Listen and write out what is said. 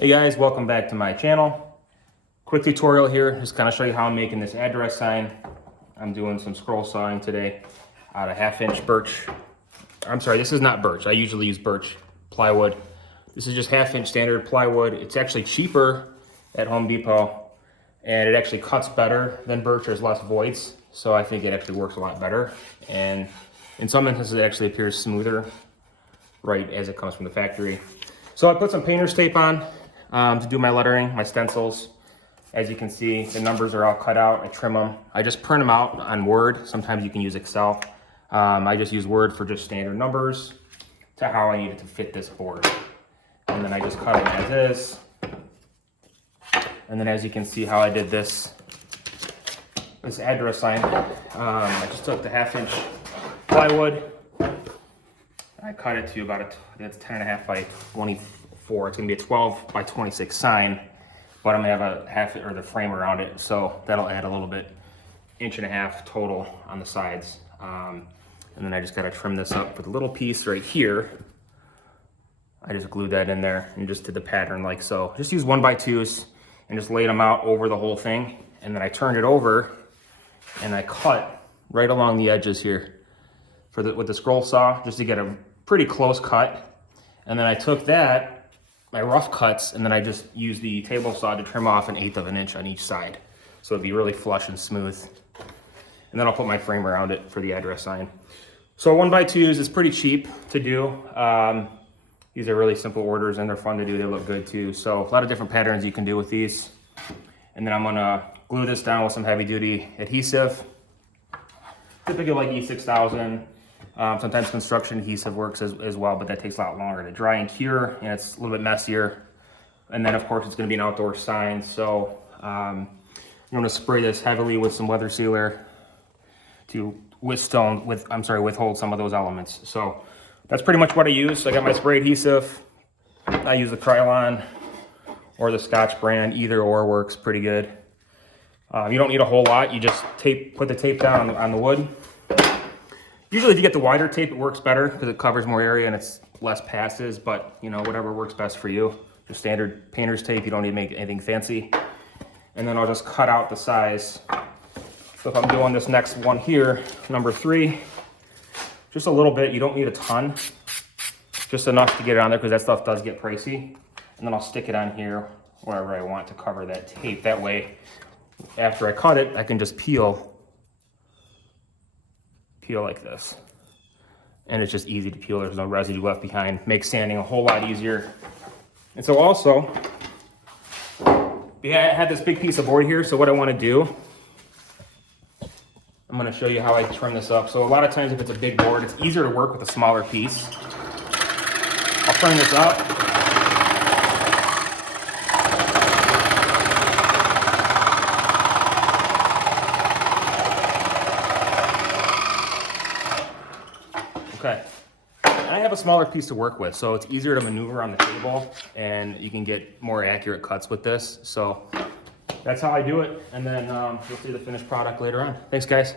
Hey guys, welcome back to my channel. Quick tutorial here, just kind of show you how I'm making this address sign. I'm doing some scroll sawing today out of 1/2 inch birch. I'm sorry, this is not birch. I usually use birch plywood. This is just 1/2 inch standard plywood. It's actually cheaper at Home Depot and it actually cuts better than birch. There's less voids, so I think it actually works a lot better. And in some instances, it actually appears smoother right as it comes from the factory. So I put some painter's tape on to do my lettering, my stencils. As you can see, the numbers are all cut out. I trim them. I just print them out on Word. Sometimes you can use Excel. I just use Word for just standard numbers to how I need it to fit this board. And then I just cut them as is. And then as you can see how I did this address sign, I just took the 1/2 inch plywood. I cut it to about it's 10.5 by 24. It's gonna be a 12 by 26 sign, but I'm gonna have a the frame around it, so that'll add a little bit, 1.5 inch total on the sides. And then I just gotta trim this up with a little piece right here. I just glued that in there and just did the pattern like so. Just use 1x2s and just laid them out over the whole thing. And then I turned it over and I cut right along the edges here with the scroll saw, just to get a pretty close cut. And then I took that, my rough cuts, and then I just used the table saw to trim off 1/8 of an inch on each side. So it'd be really flush and smooth. And then I'll put my frame around it for the address sign. So 1x2s is pretty cheap to do. These are really simple orders and they're fun to do. They look good too. So a lot of different patterns you can do with these. And then I'm gonna glue this down with some heavy duty adhesive. Typically like E6000. Sometimes construction adhesive works as well, but that takes a lot longer to dry and cure, and it's a little bit messier. And then of course it's gonna be an outdoor sign. So I'm gonna spray this heavily with some weather sealer to withhold some of those elements. So that's pretty much what I use. So I got my spray adhesive. I use the Krylon or the Scotch brand. Either or works pretty good. You don't need a whole lot. You just put the tape down on the wood. Usually if you get the wider tape, it works better because it covers more area and it's less passes, but you know, whatever works best for you. Just standard painter's tape. You don't need to make anything fancy. And then I'll just cut out the size. So if I'm doing this next one here, number 3, just a little bit, you don't need a ton, just enough to get it on there because that stuff does get pricey. And then I'll stick it on here wherever I want to cover that tape. That way, after I cut it, I can just peel like this. And it's just easy to peel, there's no residue left behind. Makes sanding a whole lot easier. And so also, I had this big piece of board here, so what I wanna do, I'm gonna show you how I trim this up. So a lot of times if it's a big board, it's easier to work with a smaller piece. I'll turn this up. Okay, and I have a smaller piece to work with, so it's easier to maneuver on the table and you can get more accurate cuts with this. So that's how I do it. And then you'll see the finished product later on. Thanks guys.